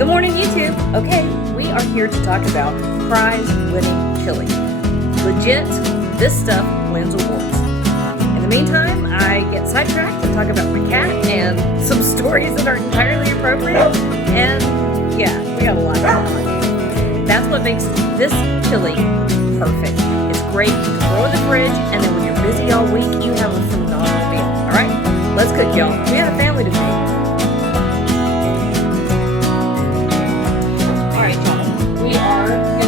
Good morning, YouTube. Okay, we are here to talk about prize-winning chili. Legit, this stuff wins awards. In the meantime, I get sidetracked and talk about my cat and some stories that aren't entirely appropriate. And yeah, we got a lot going on. That's what makes this chili perfect. It's great to throw in the fridge, and then when you're busy all week, you have a phenomenal meal. All right, let's cook, y'all. We have a family to feed.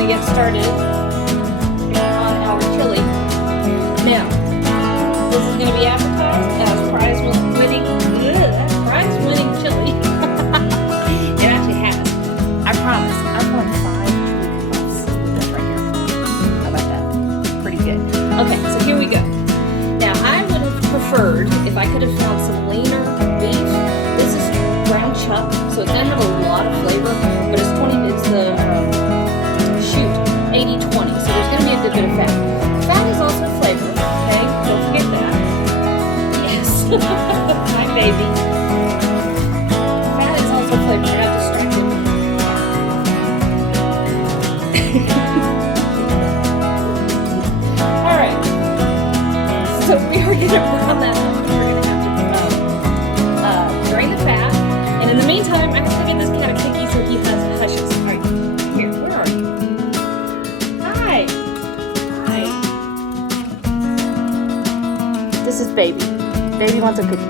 Get started on our chili. Now, this is going to be advertised as prize-winning chili. It actually has. I promise. I've won 5 chili cook-offs with this right here. How about that? Pretty good. Okay, so here we go. Now, I would have preferred if I could have found some leaner beef. This is ground chuck, so it's going to have a lot of flavor, but it's the 80-20, so there's going to be a good bit of fat. Fat is also flavor, okay? Don't forget that. Yes. My baby. Fat is also flavor. I got distracted. Alright. So we are going to brown that up. We're going to have to drain the fat. And in the meantime, I have to give this cat a cookie so he has hushes. Alright. Here, where are you? This is Baby. Baby wants a cookie.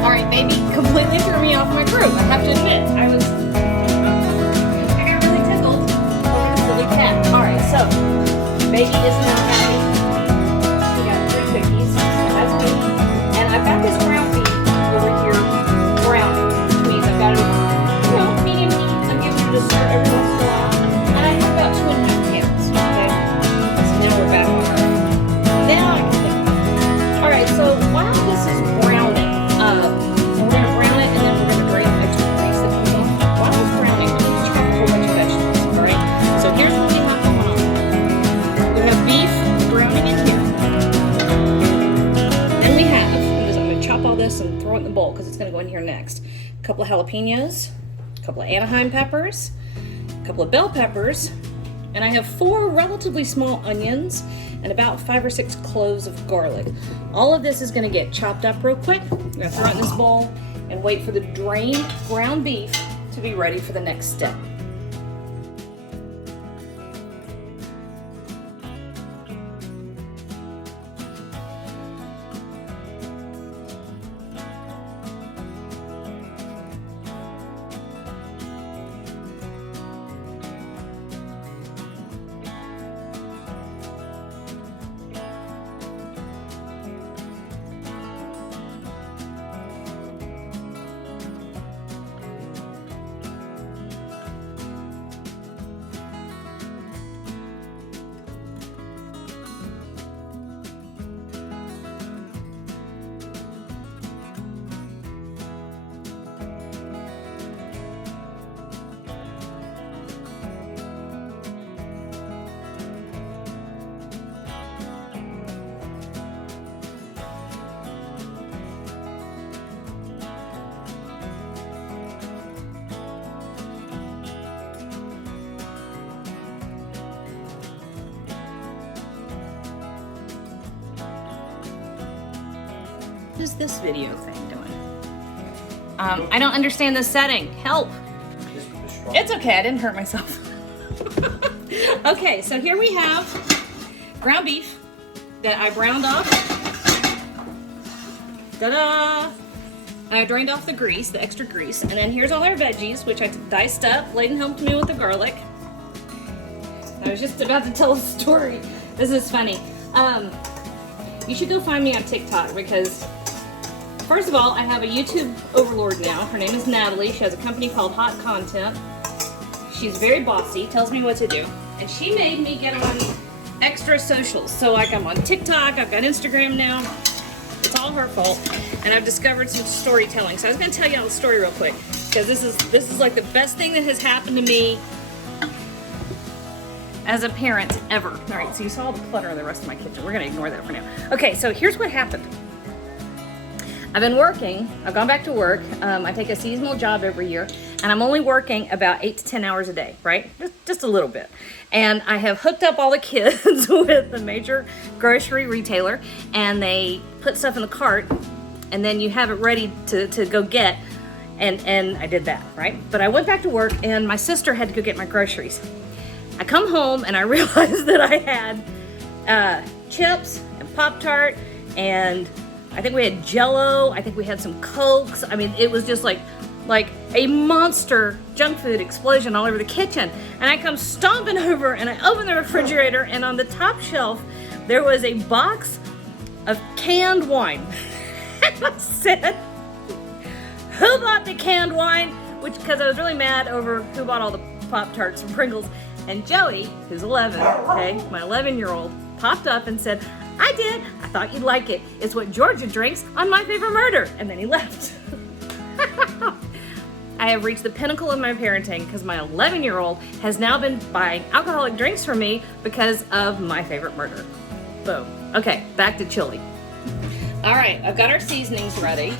Alright, Baby completely threw me off my groove. I have to admit, I got really tickled over this silly cat. Alright, so Baby is now happy. We got 3 cookies, so that's good. And I've got this ground beef over here browning, which means I've got it, medium heat. I'm giving it a stir every once in a while. And I have about 2.5 cans, okay? Now we're back on her. Now I can think. Alright, so while this is browning, we're going to brown it and then we're going to drain the extra grease that comes off. While it's browning, we're going to chop a whole bunch of vegetables. Alright? So here's what we have going on. We have beef browning in here. Then we have, I'm going to chop all this and throw it in the bowl because it's going to go in here next. A couple of jalapenos, a couple of Anaheim peppers, a couple of bell peppers, and I have 4 relatively small onions and about 5 or 6 cloves of garlic. All of this is going to get chopped up real quick. I'm going to throw it in this bowl and wait for the drained ground beef to be ready for the next step. What is this video thing doing? I don't understand this setting. Help! It's okay, I didn't hurt myself. Okay, so here we have ground beef that I browned off. Ta-da! I drained off the grease, the extra grease, and then here's all our veggies, which I diced up. Layden helped me with the garlic. I was just about to tell a story. This is funny. You should go find me on TikTok because, first of all, I have a YouTube overlord now. Her name is Natalie. She has a company called Hot Content. She's very bossy, tells me what to do. And she made me get on extra socials. So like I'm on TikTok, I've got Instagram now. It's all her fault. And I've discovered some storytelling. So I was gonna tell y'all a story real quick. Because this is like the best thing that has happened to me as a parent ever. All right, so you saw all the clutter in the rest of my kitchen. We're gonna ignore that for now. Okay, so here's what happened. I've been working. I've gone back to work. I take a seasonal job every year, and I'm only working about 8 to 10 hours a day, right? Just a little bit. And I have hooked up all the kids with the major grocery retailer, and they put stuff in the cart, and then you have it ready to go get. And I did that, right? But I went back to work, and my sister had to go get my groceries. I come home, and I realized that I had chips and Pop-Tart, and I think we had Jello. I think we had some Cokes. I mean, it was just like a monster junk food explosion all over the kitchen. And I come stomping over and I open the refrigerator, and on the top shelf, there was a box of canned wine. And I said, who bought the canned wine? Which, because I was really mad over who bought all the Pop-Tarts and Pringles. And Joey, who's 11, okay, my 11-year-old, popped up and said, I did. I thought you'd like it. It's what Georgia drinks on My Favorite Murder. And then he left. I have reached the pinnacle of my parenting because my 11-year-old has now been buying alcoholic drinks for me because of My Favorite Murder. Boom. Okay, back to chili. All right, I've got our seasonings ready.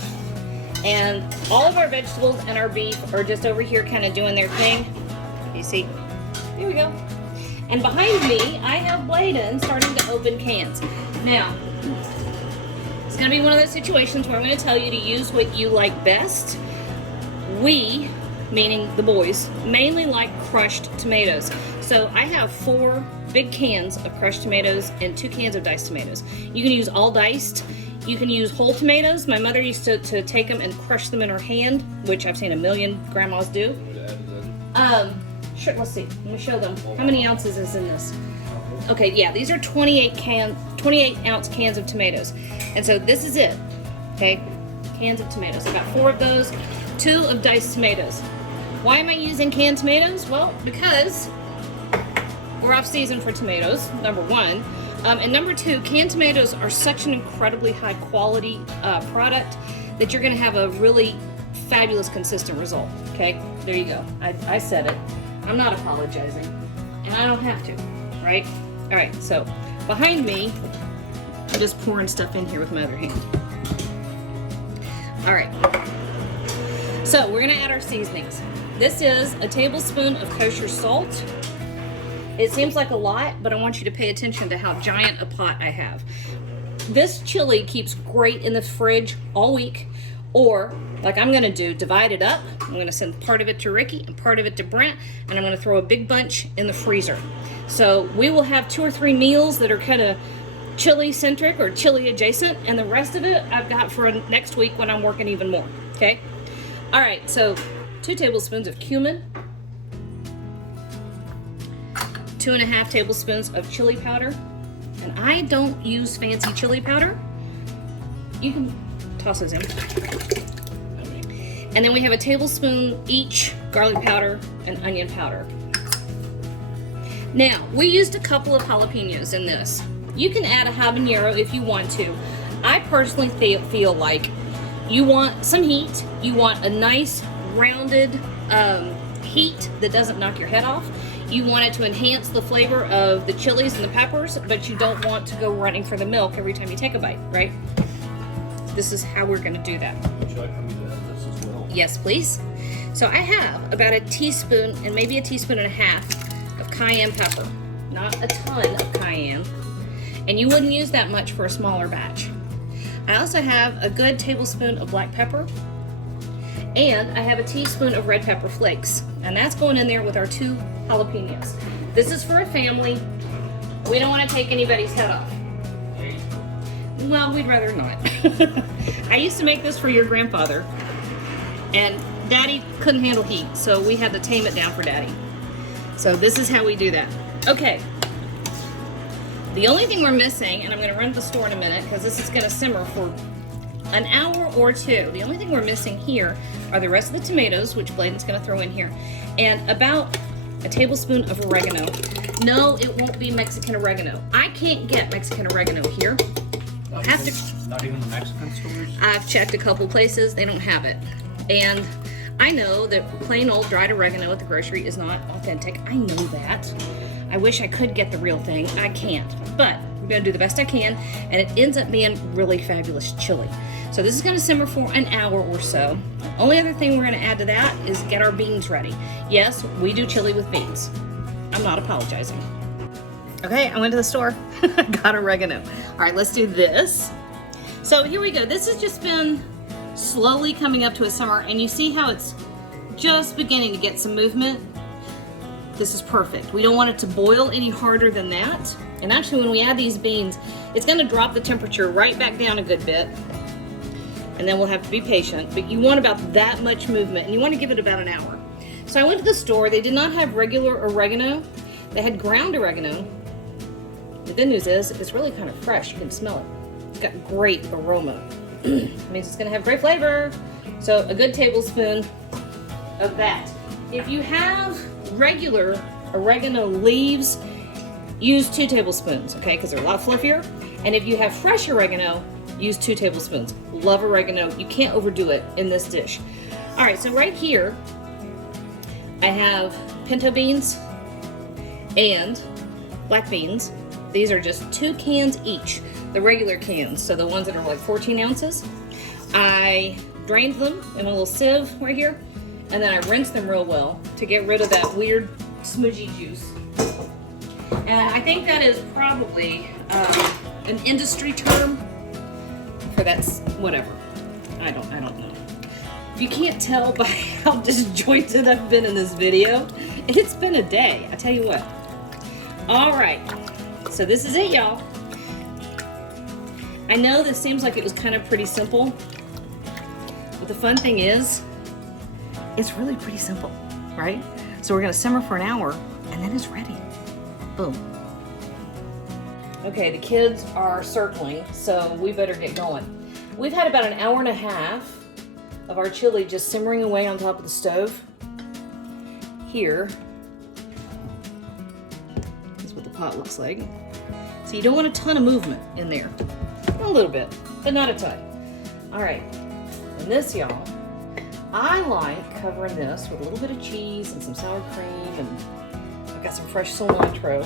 And all of our vegetables and our beef are just over here kind of doing their thing. You see? Here we go. And behind me, I have Bladen starting to open cans. Now, it's gonna be one of those situations where I'm gonna tell you to use what you like best. We, meaning the boys, mainly like crushed tomatoes. So I have 4 big cans of crushed tomatoes and 2 cans of diced tomatoes. You can use all diced. You can use whole tomatoes. My mother used to take them and crush them in her hand, which I've seen a million grandmas do. Sure, let's see. Let me show them. How many ounces is in this? Okay, yeah, these are 28 ounce cans of tomatoes. And so this is it, okay? Cans of tomatoes. I've got 4 of those, 2 of diced tomatoes. Why am I using canned tomatoes? Well, because we're off season for tomatoes, number 1. And number 2, canned tomatoes are such an incredibly high quality product that you're gonna have a really fabulous consistent result, okay? There you go, I said it. I'm not apologizing, and I don't have to, right? All right, so behind me, I'm just pouring stuff in here with my other hand. All right, so we're gonna add our seasonings. This is a tablespoon of kosher salt. It seems like a lot, but I want you to pay attention to how giant a pot I have. This chili keeps great in the fridge all week, or like I'm gonna do, divide it up. I'm gonna send part of it to Ricky and part of it to Brent, and I'm gonna throw a big bunch in the freezer. So we will have 2 or 3 meals that are kind of chili centric or chili adjacent, and the rest of it I've got for next week when I'm working even more, okay? All right, so 2 tablespoons of cumin, 2.5 tablespoons of chili powder, and I don't use fancy chili powder. You can toss those in. And then we have a tablespoon each garlic powder and onion powder. Now, we used a couple of jalapenos in this. You can add a habanero if you want to. I personally feel like you want some heat, you want a nice rounded heat that doesn't knock your head off. You want it to enhance the flavor of the chilies and the peppers, but you don't want to go running for the milk every time you take a bite, right? This is how we're gonna do that. Would you like for me to add this as well? Yes, please. So I have about a teaspoon and maybe a teaspoon and a half of cayenne pepper. Not a ton of cayenne. And you wouldn't use that much for a smaller batch. I also have a good tablespoon of black pepper, and I have a teaspoon of red pepper flakes. And that's going in there with our 2 jalapenos. This is for a family. We don't want to take anybody's head off. Well, we'd rather not. I used to make this for your grandfather, and Daddy couldn't handle heat, so we had to tame it down for Daddy. So this is how we do that. Okay. The only thing we're missing, and I'm going to run to the store in a minute because this is going to simmer for an hour or 2. The only thing we're missing here are the rest of the tomatoes, which Bladen's going to throw in here, and about a tablespoon of oregano. No, it won't be Mexican oregano. I can't get Mexican oregano here. Not even the Mexican stores? I've checked a couple places, they don't have it. And I know that plain old dried oregano at the grocery is not authentic. I know that. I wish I could get the real thing. I can't. But I'm gonna do the best I can, and it ends up being really fabulous chili. So this is gonna simmer for an hour or so. Only other thing we're gonna add to that is get our beans ready. Yes, we do chili with beans. I'm not apologizing. Okay, I went to the store, got oregano. All right, let's do this. So here we go. This has just been slowly coming up to a simmer, and you see how it's just beginning to get some movement. This is perfect. We don't want it to boil any harder than that. And actually, when we add these beans, it's gonna drop the temperature right back down a good bit. And then we'll have to be patient, but you want about that much movement, and you wanna give it about an hour. So I went to the store. They did not have regular oregano. They had ground oregano. The good news is it's really kind of fresh. You can smell it. It's got great aroma. It means it's gonna have great flavor. So a good tablespoon of that. If you have regular oregano leaves, use 2 tablespoons, okay? Because they're a lot fluffier. And if you have fresh oregano, use 2 tablespoons. Love oregano. You can't overdo it in this dish. All right, so right here, I have pinto beans and black beans. These are just 2 cans each, the regular cans, so the ones that are like 14 ounces. I drained them in a little sieve right here, and then I rinsed them real well to get rid of that weird smudgy juice. And I think that is probably an industry term for that's whatever. I don't know. If you can't tell by how disjointed I've been in this video, it's been a day, I tell you what. All right. So this is it, y'all. I know this seems like it was kind of pretty simple, but the fun thing is, it's really pretty simple, right? So we're gonna simmer for an hour, and then it's ready. Boom. Okay, the kids are circling, so we better get going. We've had about an hour and a half of our chili just simmering away on top of the stove. Here is what the pot looks like. So you don't want a ton of movement in there. A little bit, but not a ton. All right, and this, y'all, I like covering this with a little bit of cheese and some sour cream, and I've got some fresh cilantro.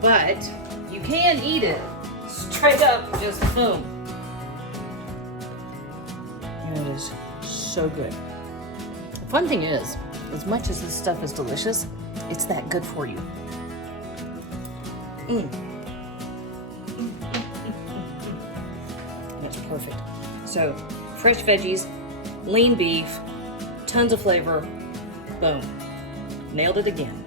But you can eat it straight up, just boom. And it is so good. The fun thing is, as much as this stuff is delicious, it's that good for you. That's perfect. So, fresh veggies, lean beef, tons of flavor, boom. Nailed it again.